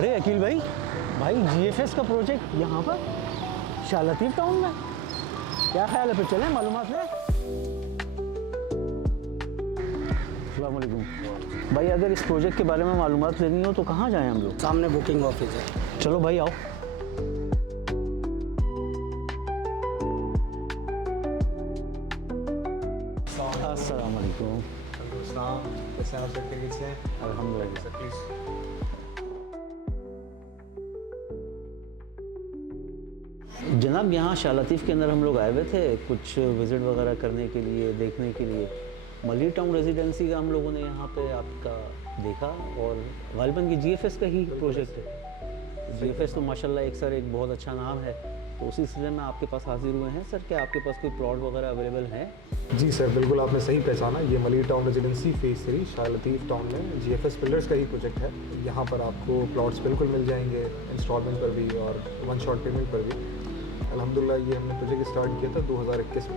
अरे अकील भाई, जीएफएस का प्रोजेक्ट यहाँ पर शाह लतीफ़ टाउन में, क्या ख्याल है? फिर चलें मालूमात लें। अस्सलाम वालेकुम भाई, अगर इस प्रोजेक्ट के बारे में मालूमात लेनी हो तो कहाँ जाएं हम लोग? सामने बुकिंग ऑफिस है। चलो भाई आओ। अस्सलाम वालेकुम। कैसे आप सब खैरियत से हैं? अल्हम्दुलिल्लाह। Sir please. जनाब, यहाँ शाह लतीफ़ के अंदर हम लोग आए हुए थे कुछ विज़िट वगैरह करने के लिए, देखने के लिए। मलिर टाउन रेजिडेंसी का हम लोगों ने यहाँ पे आपका देखा और गालिबन की जीएफएस का ही प्रोजेक्ट है। जीएफएस तो माशाल्लाह एक बहुत अच्छा नाम है, तो उसी सिलसिले में आपके पास हाजिर हुए हैं। सर, क्या आपके पास कोई प्लॉट वगैरह अवेलेबल हैं? जी सर, बिल्कुल आपने सही पहचाना। ये Malir town residency phase 3 Shah Latif town में जीएफएस बिल्डर्स का ही प्रोजेक्ट है। यहाँ पर आपको प्लॉट्स बिल्कुल मिल जाएंगे इंस्टॉलमेंट पर भी और वन शॉट पेमेंट पर भी। अल्हम्दुलिल्लाह ये हमने प्रोजेक्ट स्टार्ट किया था 2021 में।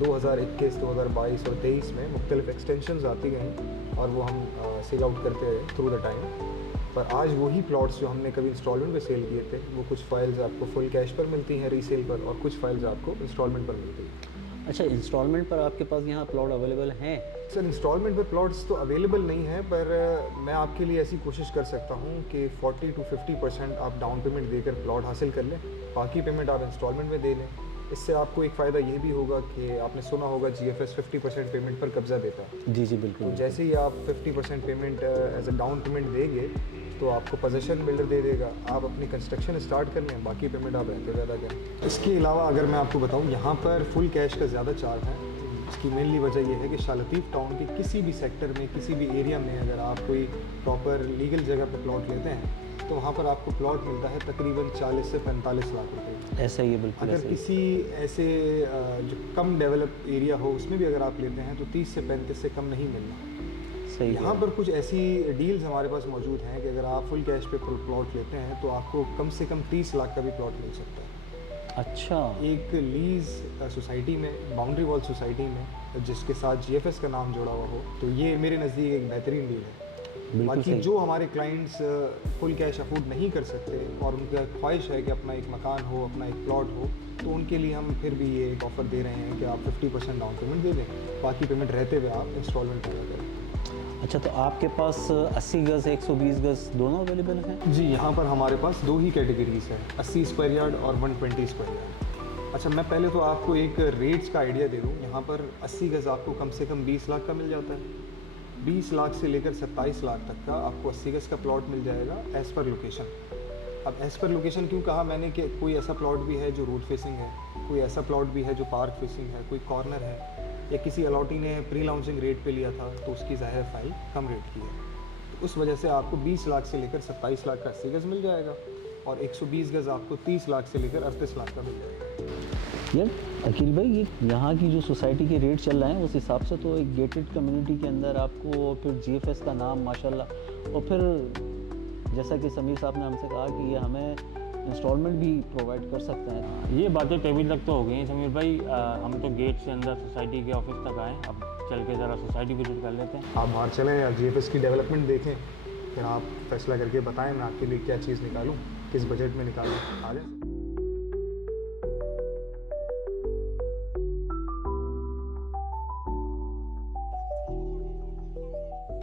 2021, 2022 और 23 में मुख्तलिफ एक्सटेंशंस आती गई और वो हम सेल आउट करते रहे थ्रू द टाइम। पर आज वही प्लॉट्स जो हमने कभी इंस्टॉलमेंट पे सेल किए थे, वो कुछ फाइल्स आपको फुल कैश पर मिलती हैं रीसेल पर, और कुछ फाइल्स आपको इंस्टॉलमेंट पर मिलती हैं। अच्छा, इंस्टॉलमेंट पर आपके पास यहाँ प्लॉट अवेलेबल हैं? सर, इंस्टॉलमेंट पर प्लॉट्स तो अवेलेबल नहीं है, पर मैं आपके लिए ऐसी कोशिश कर सकता हूँ कि 40 to 50% आप डाउन पेमेंट देकर प्लॉट हासिल कर लें, बाकी पेमेंट आप इंस्टॉलमेंट में दे लें। इससे आपको एक फ़ायदा ये भी होगा कि आपने सुना होगा जीएफएस 50% पेमेंट पर कब्ज़ा देता है। जी बिल्कुल। तो जैसे ही आप 50% payment as a down payment देंगे तो आपको पोजीशन बिल्डर दे देगा, आप अपनी कंस्ट्रक्शन स्टार्ट कर लें, बाकी पेमेंट आप रहते ज़्यादा करें। इसके अलावा अगर मैं आपको बताऊं, यहाँ पर फुल कैश का ज़्यादा चार्ज है। इसकी मेनली वजह यह है कि शाह लतीफ़ टाउन के किसी भी सेक्टर में, किसी भी एरिया में अगर आप कोई प्रॉपर लीगल जगह पर प्लॉट लेते हैं तो वहाँ पर आपको प्लॉट मिलता है तकरीबन 40 से 45 लाख रुपए। ऐसा ही है, बिल्कुल। अगर किसी ऐसे जो कम डेवलप एरिया हो उसमें भी अगर आप लेते हैं तो 30 से 35 से कम नहीं मिलना। सही। यहाँ पर कुछ ऐसी डील्स हमारे पास मौजूद हैं कि अगर आप फुल कैश पे प्लॉट लेते हैं तो आपको कम से कम 30 लाख का भी प्लॉट मिल सकता है। अच्छा। एक लीज सोसाइटी में, बाउंड्री वॉल सोसाइटी में, जिसके साथ जीएफएस का नाम जुड़ा हुआ हो, तो ये मेरे नज़दीक एक बेहतरीन डील है। बाकी जो हमारे क्लाइंट्स फुल कैश अफोर्ड नहीं कर सकते और उनका ख्वाहिश है कि अपना एक मकान हो, अपना एक प्लॉट हो, तो उनके लिए हम फिर भी ये एक ऑफ़र दे रहे हैं कि आप 50% डाउन पेमेंट दे दें, बाकी पेमेंट रहते हुए आप इंस्टॉलमेंट अदा करें। अच्छा, तो आपके पास 80 गज़ 120 गज़ दोनों अवेलेबल हैं? जी, यहाँ पर हमारे पास दो ही कैटेगरीज हैं, 80 स्क्वायर यार्ड और 120 स्क्वायर यार्ड। अच्छा, मैं पहले तो आपको एक रेट्स का आइडिया दे दूँ। यहाँ पर 80 गज़ आपको कम से कम 20 लाख का मिल जाता है। 20 लाख से लेकर 27 लाख तक का आपको 80 गज़ का प्लॉट मिल जाएगा एज़ पर लोकेशन। अब एज़ पर लोकेशन क्यों कहा मैंने कि कोई ऐसा प्लॉट भी है जो रोड फेसिंग है, कोई ऐसा प्लॉट भी है जो पार्क फेसिंग है, कोई कॉर्नर है, या किसी अलॉटी ने प्री लॉन्चिंग रेट पे लिया था तो उसकी ज़ाहिर फाइल कम रेट की है। तो उस वजह से आपको 20 लाख से लेकर 27 लाख का 80 गज़ मिल जाएगा और 120 गज़ आपको 30 लाख से लेकर 38 लाख का मिल जाएगा। यार अकील भाई, ये यहाँ की जो सोसाइटी के रेट चल रहे हैं उस हिसाब से तो एक गेटेड कम्युनिटी के अंदर आपको फिर जीएफएस का नाम माशाल्लाह, और फिर जैसा कि समीर साहब ने हमसे कहा कि ये हमें इंस्टॉलमेंट भी प्रोवाइड कर सकते हैं। ये बातें टेबल तक तो हो गई हैं समीर भाई। हम तो गेट से अंदर सोसाइटी के ऑफिस तक आए, अब चल के ज़रा सोसाइटी विजिट कर लेते हैं। आप बाहर चलें या जीएफएस की डेवलपमेंट देखें, फिर आप फैसला करके बताएं मैं आपके लिए क्या चीज़ निकालूं, किस बजट में निकालूं। आ जाए।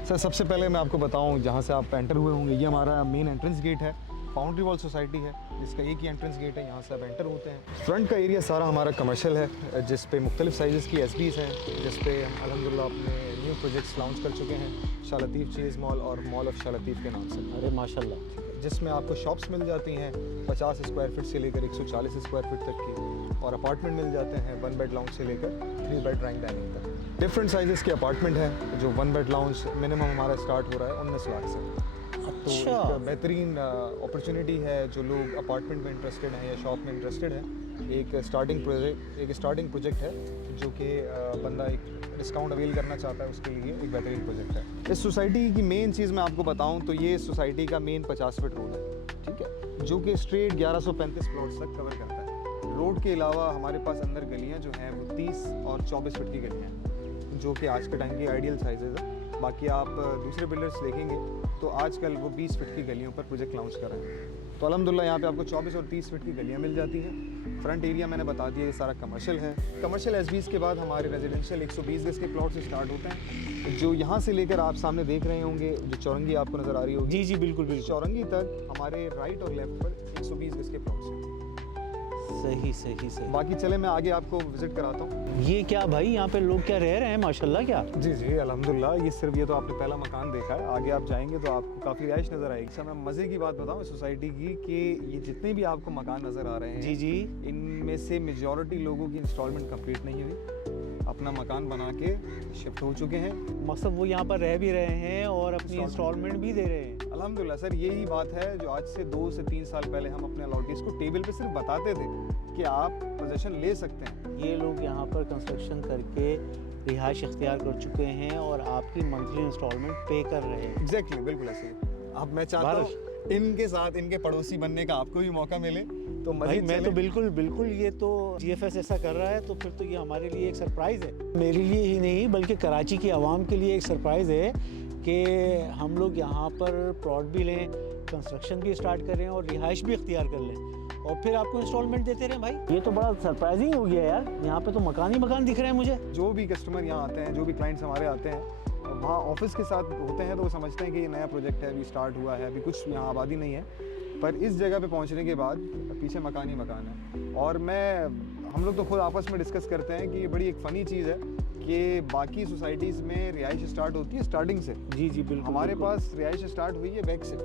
सर, सबसे पहले मैं आपको बताऊं, जहां से आप एंटर हुए होंगे, ये हमारा मेन एंट्रेंस गेट है। बाउंड्री वॉल सोसाइटी है जिसका एक ही एंट्रेंस गेट है, यहाँ से आप एंटर होते हैं। फ्रंट का एरिया सारा हमारा कमर्शियल है, जिस पे मुख्तलिफ साइज़ की एसबीज़ हैं, जिस पे हम अल्हम्दुलिल्लाह अपने न्यू प्रोजेक्ट्स लॉन्च कर चुके हैं, शाह लतीफ़ चीज़ मॉल और मॉल ऑफ शाह लतीफ़ के नाम से। अरे माशाल्लाह। जिसमें आपको शॉप्स मिल जाती हैं 50 स्क्वायर फीट से लेकर 140 स्क्वायर फीट तक की, और अपार्टमेंट मिल जाते हैं 1 बेड लाउंज से लेकर 3 बेड ड्राइंग डाइनिंग तक। डिफरेंट साइज़ के अपार्टमेंट हैं, जो 1 बेड लाउंज मिनिमम हमारा स्टार्ट हो रहा है 19 लाख से। तो एक बेहतरीन अपॉर्चुनिटी है जो लोग अपार्टमेंट में इंटरेस्टेड हैं या शॉप में इंटरेस्टेड हैं। एक स्टार्टिंग प्रोजेक्ट है जो कि बंदा एक डिस्काउंट अवेल करना चाहता है, उसके लिए एक बेहतरीन प्रोजेक्ट है। इस सोसाइटी की मेन चीज़ मैं आपको बताऊं तो ये सोसाइटी का मेन 50 फीट रोड है, ठीक है, जो कि स्ट्रेट 1135 प्लॉट्स तक कवर करता है। रोड के अलावा हमारे पास अंदर गलियाँ जो हैं वो 30 और 24 फीट की गलियाँ हैं, जो कि आज के टाइम की आइडियल साइजेज़ है। बाकी आप दूसरे बिल्डर्स देखेंगे तो आजकल वो 20 फीट की गलियों पर प्रोजेक्ट लॉन्च कर रहे हैं। तो अल्हम्दुलिल्लाह यहाँ पे आपको 24 और 30 फीट की गलियाँ मिल जाती हैं। फ्रंट एरिया मैंने बता दिया, ये सारा कमर्शियल है। कमर्शियल एसबीज़ के बाद हमारे रेजिडेंशियल 120 गज के प्लॉट से स्टार्ट होते हैं, जो यहाँ से लेकर आप सामने देख रहे होंगे, जो चौरंगी आपको नज़र आ रही होगी। जी जी बिल्कुल बिल्कुल। चौरंगी तक हमारे राइट और लेफ्ट पर 120 गज के प्लॉट्स हैं। सही सही सही। बाकी चले मैं आगे आपको विजिट कराता हूँ। ये क्या भाई, यहाँ पे लोग क्या रह रहे हैं माशाल्लाह क्या? जी जी अल्हम्दुलिल्लाह। ये तो आपने पहला मकान देखा है, आगे आप जाएंगे तो आपको काफ़ी रिहाइश नज़र आएगी। अच्छा, मैं मज़े की बात बताऊँ इस सोसाइटी की कि ये जितने भी आपको मकान नज़र आ रहे हैं, जी जी, इनमें से मेजॉरिटी लोगों की इंस्टॉलमेंट कंप्लीट नहीं हुई, अपना मकान बना के शिफ्ट हो चुके हैं। मतलब वो यहाँ पर रह भी रहे हैं और अपनी इंस्टॉलमेंट भी दे रहे हैं। अल्हम्दुलिल्लाह सर, यही बात है जो आज से 2 से 3 साल पहले हम अपने अलॉटीज़ को टेबल पे सिर्फ बताते थे कि आप पोजीशन ले सकते हैं। ये लोग यहाँ पर कंस्ट्रक्शन करके रिहाइश इख्तियार कर चुके हैं और आपकी मंथली इंस्टॉलमेंट पे कर रहे हैं। एग्जैक्टली, बिल्कुल ऐसे ही। अब मैं चाहता हूँ इनके साथ इनके पड़ोसी बनने का आपको भी मौका मिले तो भाई मैं तो बिल्कुल बिल्कुल, ये तो जीएफएस ऐसा कर रहा है तो फिर तो ये हमारे लिए एक सरप्राइज़ है। मेरे लिए ही नहीं बल्कि कराची की आवाम के लिए एक सरप्राइज़ है कि हम लोग यहाँ पर प्लॉट भी लें, कंस्ट्रक्शन भी स्टार्ट करें और रिहाइश भी इख्तियार कर लें और फिर आपको इंस्टॉलमेंट देते रहें। भाई ये तो बड़ा सरप्राइजिंग हो गया यार, यहाँ पे तो मकान ही मकान दिख रहे हैं मुझे। जो भी कस्टमर यहाँ आते हैं, जो भी क्लाइंट्स हमारे आते हैं, वहाँ ऑफिस के साथ होते हैं तो वो समझते हैं कि ये नया प्रोजेक्ट है, अभी स्टार्ट हुआ है, अभी कुछ यहाँ आबादी नहीं है, पर इस जगह पे पहुँचने के बाद पीछे मकान ही मकान है। और हम लोग तो खुद आपस में डिस्कस करते हैं कि ये बड़ी एक फ़नी चीज़ है कि बाकी सोसाइटीज़ में रिहाइश स्टार्ट होती है स्टार्टिंग से। जी जी बिल्कुल। हमारे पास रिहाइश स्टार्ट हुई है बैक से।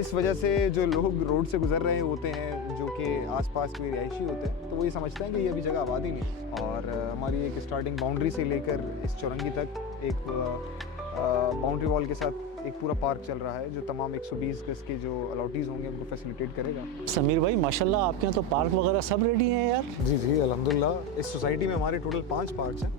इस वजह से जो लोग रोड से गुजर रहे होते हैं, जो कि आसपास के रिहायशी होते हैं, तो वो ये समझते हैं कि ये अभी जगह आबादी नहीं। और हमारी एक स्टार्टिंग बाउंड्री से लेकर इस चौरंगी तक एक बाउंड्री वॉल के साथ एक पूरा पार्क चल रहा है जो तमाम 120 गज के जो अलॉटीज़ होंगे उनको फैसिलिटेट करेगा। समीर भाई माशाल्लाह आपके यहाँ तो पार्क वगैरह सब रेडी हैं यार। जी जी अल्हम्दुलिल्लाह। इस सोसाइटी में हमारे टोटल 5 पार्क्स हैं।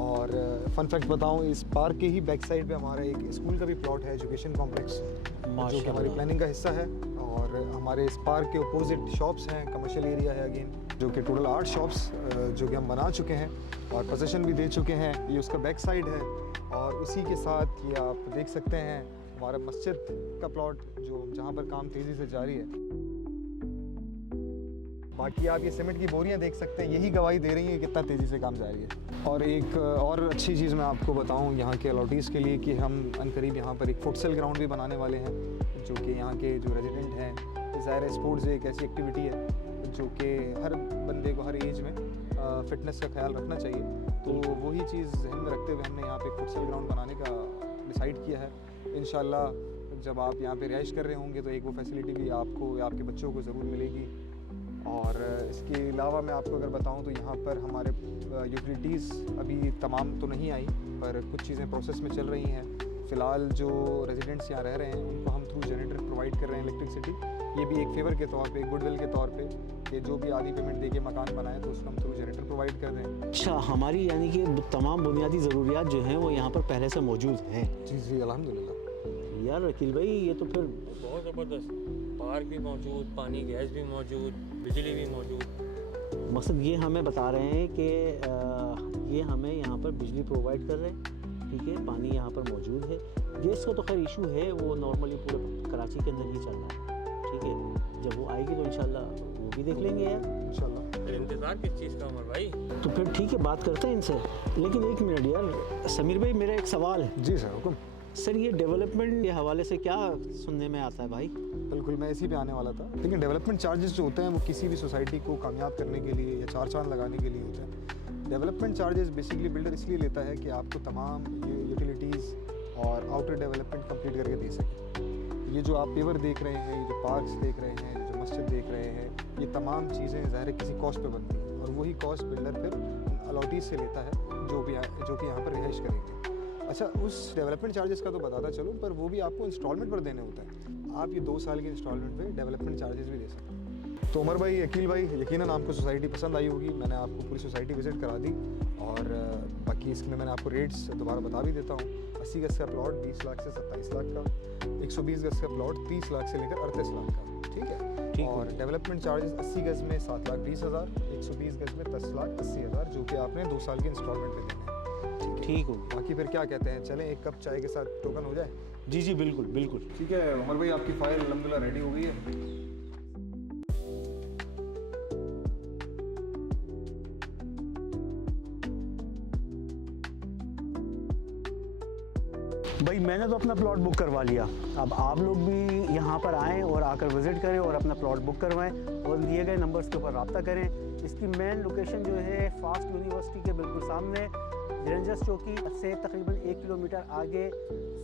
और फन फैक्ट बताऊं, इस पार्क के ही बैक साइड पे हमारा एक स्कूल का भी प्लॉट है, एजुकेशन कॉम्प्लेक्स, जो कि हमारी प्लानिंग का हिस्सा है। और हमारे इस पार्क के अपोजिट शॉप्स हैं, कमर्शियल एरिया है अगेन, जो कि टोटल 8 शॉप्स जो कि हम बना चुके हैं और पोजीशन भी दे चुके हैं। ये उसका बैक साइड है और उसी के साथ ये आप देख सकते हैं हमारा मस्जिद का प्लॉट जो जहाँ पर काम तेज़ी से जारी है। बाकी आप ये सीमेंट की बोरियां देख सकते हैं, यही गवाही दे रही है कितना तेज़ी से काम जारी है। और एक और अच्छी चीज़ मैं आपको बताऊं यहाँ के अलॉटीज़ के लिए कि हम अनकरीब यहाँ पर एक फुटसल ग्राउंड भी बनाने वाले हैं, जो कि यहाँ के जो रेजिडेंट हैं, ज़ाहिर है स्पोर्ट्स एक ऐसी एक्टिविटी है जो कि हर बंदे को हर एज में फ़िटनेस का ख्याल रखना चाहिए। तो वही चीज़ जहन में रखते हुए हमने यहाँ पे एक फुटसल ग्राउंड बनाने का डिसाइड किया है। इंशाल्लाह जब आप यहाँ पे रिहाइश कर रहे होंगे तो एक वो फैसिलिटी भी आपको या आपके बच्चों को ज़रूर मिलेगी। और इसके अलावा मैं आपको अगर बताऊं तो यहाँ पर हमारे यूटिलिटीज़ अभी तमाम तो नहीं आई, पर कुछ चीज़ें प्रोसेस में चल रही हैं। फ़िलहाल जो रेजिडेंट्स यहाँ रह रहे हैं उनको हम थ्रू जनरेटर प्रोवाइड कर रहे हैं इलेक्ट्रिसिटी। ये भी एक फेवर के तौर पे, एक गुडविल के तौर पे, कि जो भी आधी पेमेंट दे के मकान बनाए तो उसको हम थ्रू जनरेटर प्रोवाइड कर दें। अच्छा, हमारी यानी कि तमाम बुनियादी ज़रूरियात जो हैं वो यहाँ पर पहले से मौजूद हैं। जी जी अल्हम्दुलिल्लाह। यार अकील भाई ये तो फिर बहुत ज़बरदस्त, पार्क भी मौजूद, पानी गैस भी मौजूद, बिजली भी मौजूद। मकसद ये हमें बता रहे हैं कि ये हमें यहाँ पर बिजली प्रोवाइड कर रहे हैं, ठीक है, पानी यहाँ पर मौजूद है। गैस का तो खैर इशू है, वो नॉर्मली पूरे कराची के अंदर ही चल रहा है, ठीक है। जब वो आएगी तो इंशाल्लाह वो भी देख लेंगे यार, इंशाल्लाह। इंतज़ार किस चीज़ का उमर भाई? तो फिर ठीक है, बात करते हैं इनसे। लेकिन एक मिनट यार समीर भाई, मेरा एक सवाल है। जी सर हुक्म। सर ये डेवलपमेंट के हवाले से क्या सुनने में आता है भाई? बिल्कुल, मैं इसी पे आने वाला था। लेकिन डेवलपमेंट चार्जेस जो होते हैं वो किसी भी सोसाइटी को कामयाब करने के लिए या चार चांद लगाने के लिए होते हैं। डेवलपमेंट चार्जेस बेसिकली बिल्डर इसलिए लेता है कि आपको तमाम यूटिलिटीज़ और आउटर डेवलपमेंट कंप्लीट करके दे सके। ये जो आप पेवर देख रहे हैं, ये जो पार्क्स देख रहे हैं, ये जो मस्जिद देख रहे हैं, ये तमाम चीज़ें ज़ाहिर है किसी कॉस्ट पे बनती हैं और वही कॉस्ट बिल्डर फिर अलॉटीज़ से लेता है जो कि यहाँ पर रिहाइश करेंगे। अच्छा, उस डेवलपमेंट चार्जेस का तो बताता चलो, पर वो भी आपको इंस्टॉलमेंट पर देने होता है। आप ये 2 साल के इंस्टॉलमेंट पे डेवलपमेंट चार्जेस भी दे सकते हैं। तो उमर भाई, अकील भाई, यकीनन आपको सोसाइटी पसंद आई होगी। मैंने आपको पूरी सोसाइटी विज़िट करा दी और बाकी इसमें मैंने आपको रेट्स दोबारा बता भी देता हूँ। 80 गज का प्लॉट 20 लाख से 27 लाख का, 120 गज का प्लॉट 30 लाख से लेकर 38 लाख का, ठीक है। और डेवलपमेंट चार्जेस 80 गज में 7,20,000, 120 गज में 10,80,000, जो कि आपने 2 साल की इंस्टॉलमेंट पे देने हैं। ठीक हो। बाकी फिर क्या कहते हैं, चलें एक कप चाय के साथ टोकन हो जाए? जी जी बिल्कुल बिल्कुल। ठीक है उमर भाई, आपकी फाइल अल्हम्दुलिल्लाह रेडी हो गई है। भाई मैंने तो अपना प्लॉट बुक करवा लिया, अब आप लोग भी यहाँ पर आएँ और आकर विज़िट करें और अपना प्लॉट बुक करवाएं और दिए गए नंबर्स के ऊपर रब्ता करें। इसकी मेन लोकेशन जो है फास्ट यूनिवर्सिटी के बिल्कुल सामने, रेंजर्स चौकी से तकरीबन 1 किलोमीटर आगे,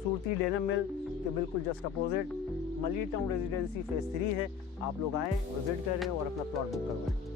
सूरती डेनम मिल के बिल्कुल जस्ट अपोजिट मली टाउन रेजिडेंसी फेज़ 3 है। आप लोग आएँ, विज़िट करें और अपना प्लॉट बुक करवाएँ।